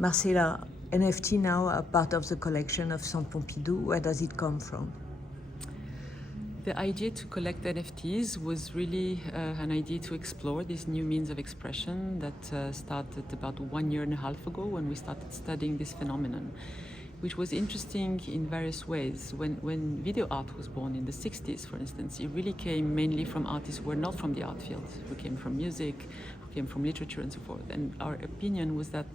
Marcella, NFT now are part of the collection of Centre Pompidou. Where does it come from? The idea to collect NFTs was really an idea to explore this new means of expression that started about 1.5 years ago when we started studying this phenomenon, which was interesting in various ways. When video art was born in the 60s, for instance, it really came mainly from artists who were not from the art field, who came from music, who came from literature and so forth. And our opinion was that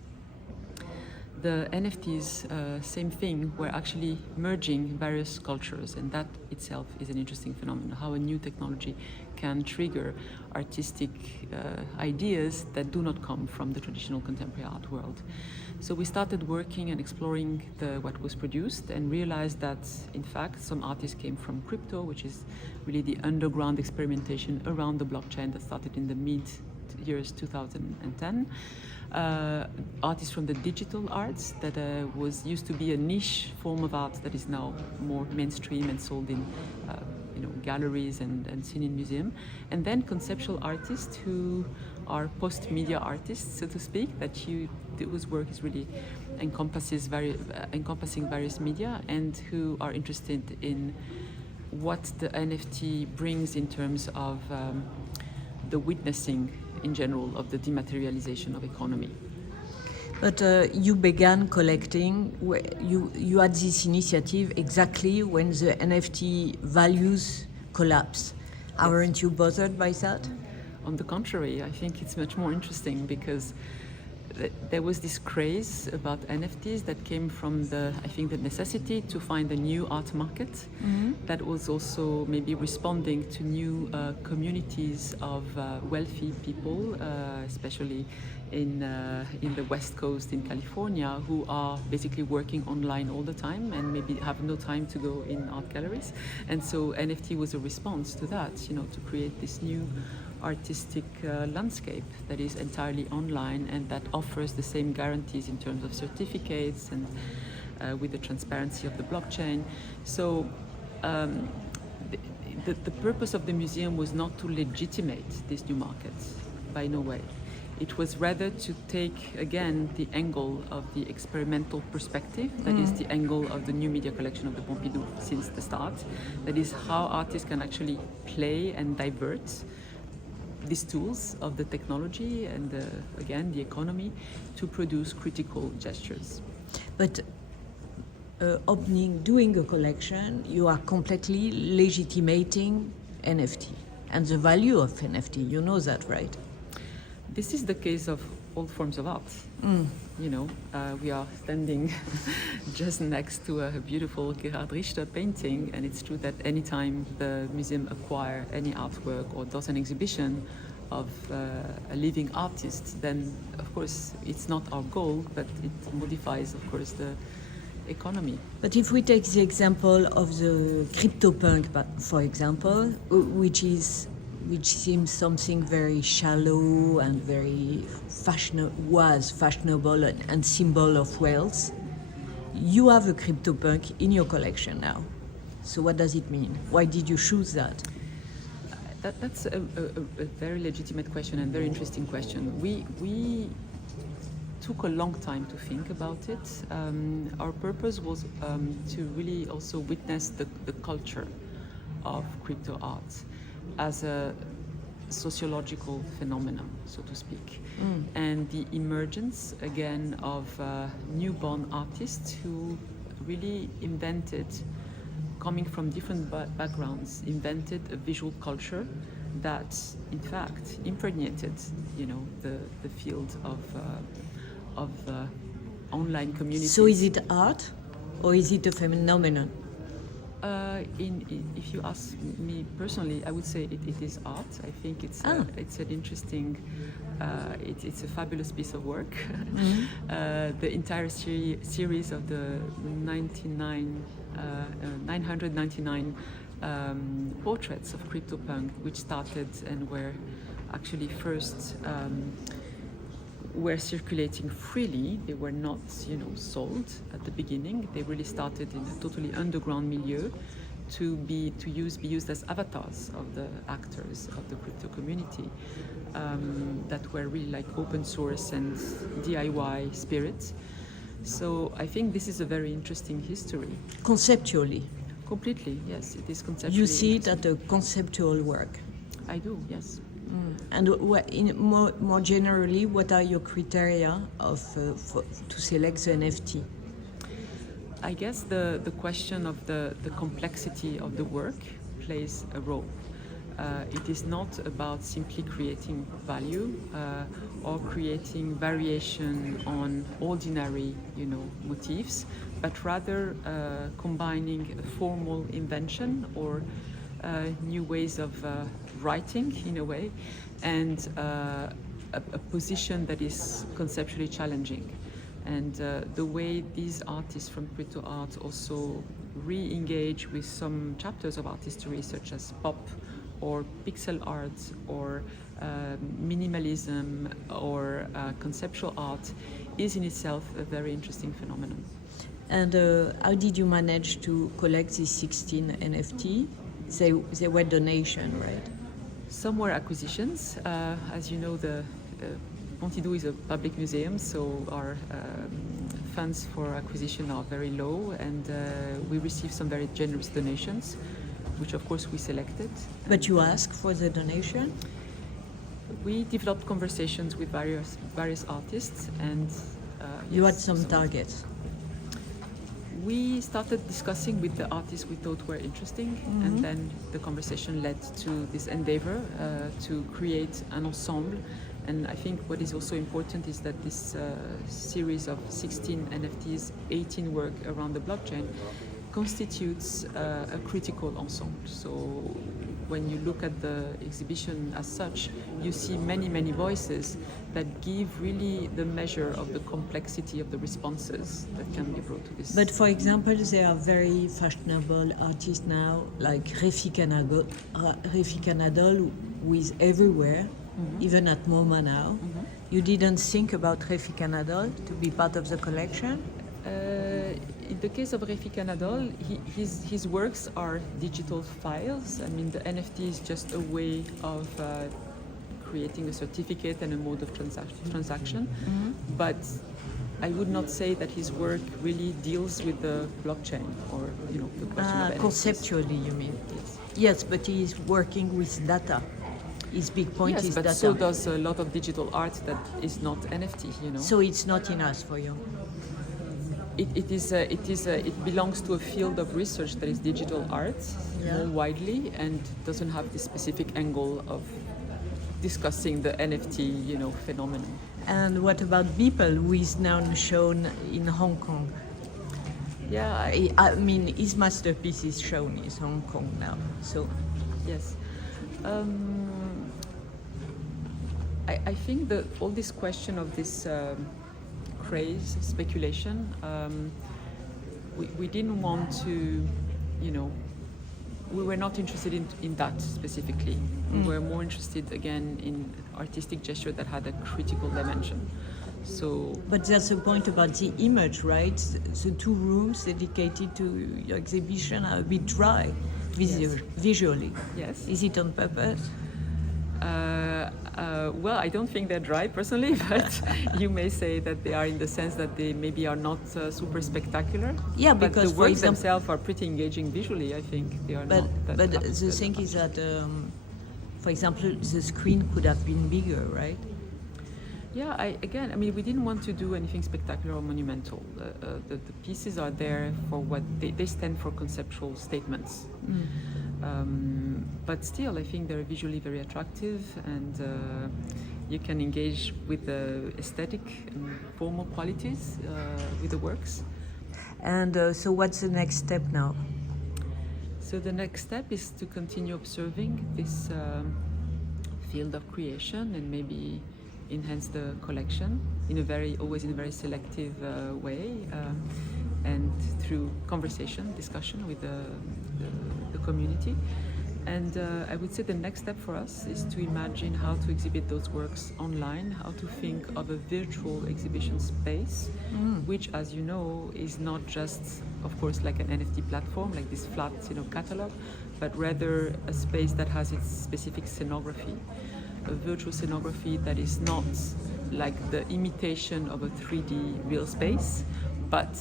the NFTs, same thing, were actually merging various cultures, and that itself is an interesting phenomenon, how a new technology can trigger artistic ideas that do not come from the traditional contemporary art world. So we started working and exploring what was produced and realized that, in fact, some artists came from crypto, which is really the underground experimentation around the blockchain that started in the mid-years 2010. Artists from the digital arts that used to be a niche form of art that is now more mainstream and sold in galleries and seen in museums, and then conceptual artists who are post-media artists, so to speak, whose work is really encompassing various media and who are interested in what the NFT brings in terms of the witnessing in general of the dematerialization of economy. But you began collecting, you had this initiative exactly when the NFT values collapsed. Yes. Aren't you bothered by that? On the contrary, I think it's much more interesting because there was this craze about NFTs that came from the necessity to find a new art market that was also maybe responding to new communities of wealthy people, especially in the West Coast in California, who are basically working online all the time and maybe have no time to go in art galleries. And so NFT was a response to that, to create this new artistic landscape that is entirely online and that offers the same guarantees in terms of certificates and with the transparency of the blockchain. So the purpose of the museum was not to legitimate this new market, by no way. It was rather to take again the angle of the experimental perspective, that is the angle of the new media collection of the Pompidou since the start, that is how artists can actually play and divert these tools of the technology and again the economy to produce critical gestures. But doing a collection, you are completely legitimating NFT and the value of NFT. You know that, right? This is the case of all forms of art. We are standing just next to a beautiful Gerhard Richter painting, and it's true that anytime the museum acquires any artwork or does an exhibition of a living artist, then of course it's not our goal, but it modifies, of course, the economy. But if we take the example of the CryptoPunk, for example, which seems something very shallow and very fashionable and symbol of wealth, you have a CryptoPunk in your collection now. So what does it mean? Why did you choose that? That's a very legitimate question and very interesting question. We took a long time to think about it. Our purpose was to really also witness the culture of crypto art as a sociological phenomenon, so to speak, and the emergence again of newborn artists who really invented, coming from different backgrounds, invented a visual culture that in fact impregnated the field of online communities. So is it art or is it a phenomenon? If you ask me personally, I would say it is art. I think it's an interesting, it's a fabulous piece of work. The entire series of the 999 portraits of CryptoPunk, which started and were actually first were circulating freely. They were not, sold at the beginning. They really started in a totally underground milieu be used as avatars of the actors of the crypto community that were really like open source and DIY spirits. So I think this is a very interesting history. Conceptually. Completely, yes, it is conceptually. You see it at a conceptual work. I do, yes. And more generally, what are your criteria to select the NFT? I guess the question of the complexity of the work plays a role. It is not about simply creating value or creating variation on ordinary, motifs, but rather combining a formal invention or new ways of writing, in a way, and a position that is conceptually challenging. And the way these artists from crypto art also re-engage with some chapters of art history, such as pop or pixel art or minimalism or conceptual art, is in itself a very interesting phenomenon. And how did you manage to collect these 16 NFT? They were donation, right? Some were acquisitions. As you know, the Pompidou is a public museum, so our funds for acquisition are very low, and we received some very generous donations, which of course we selected. But you asked for the donation? We developed conversations with various artists, and you had some targets. We started discussing with the artists we thought were interesting, and then the conversation led to this endeavor to create an ensemble. And I think what is also important is that this series of 16 NFTs, 18 work around the blockchain, constitutes a critical ensemble. So when you look at the exhibition as such, you see many, many voices that give really the measure of the complexity of the responses that can be brought to this. But for example, there are very fashionable artists now, like Refika Nadal, who is everywhere, even at MoMA now. You didn't think about Refika Nadal to be part of the collection? In the case of Refika Nadal, his works are digital files. I mean, the NFT is just a way of creating a certificate and a mode of transaction. But I would not say that his work really deals with the blockchain or the question of NFTs. Conceptually, you mean? Yes, but he is working with data. His big point is but data. so does a lot of digital art that is not NFT. So it's not enough for you. It belongs to a field of research that is digital art more widely, and doesn't have the specific angle of discussing the NFT phenomenon. And what about Beeple, who is now shown in Hong Kong? Yeah, I mean, his masterpiece is shown in Hong Kong now. So yes. I think that all this question of this craze, speculation, we didn't want to, we were not interested in that specifically. We were more interested, again, in artistic gesture that had a critical dimension. So, but that's the point about the image, right? The 2 rooms dedicated to your exhibition are a bit dry visually. Yes. Is it on purpose? Well, I don't think they're dry personally, but you may say that they are, in the sense that they maybe are not super spectacular. Yeah, but because the works themselves are pretty engaging visually. I think they are not. But the thing is that, for example, the screen could have been bigger, right? Yeah, we didn't want to do anything spectacular or monumental. The pieces are there for what they stand for, conceptual statements. But still, I think they're visually very attractive, and you can engage with the aesthetic and formal qualities with the works. And so what's the next step now? So the next step is to continue observing this field of creation and maybe enhance the collection always in a very selective way, and through conversation, discussion with the community. And I would say the next step for us is to imagine how to exhibit those works online, how to think of a virtual exhibition space, which, as you know, is not just, of course, like an NFT platform, like this flat, catalog, but rather a space that has its specific scenography, a virtual scenography that is not like the imitation of a 3D real space, but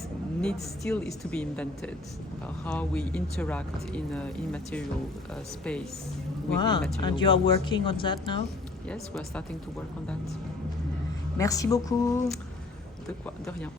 still is to be invented about how we interact in an immaterial space with immaterial And you are worlds. working on that now? Yes, we're starting to work on that. Merci beaucoup. De quoi? De rien.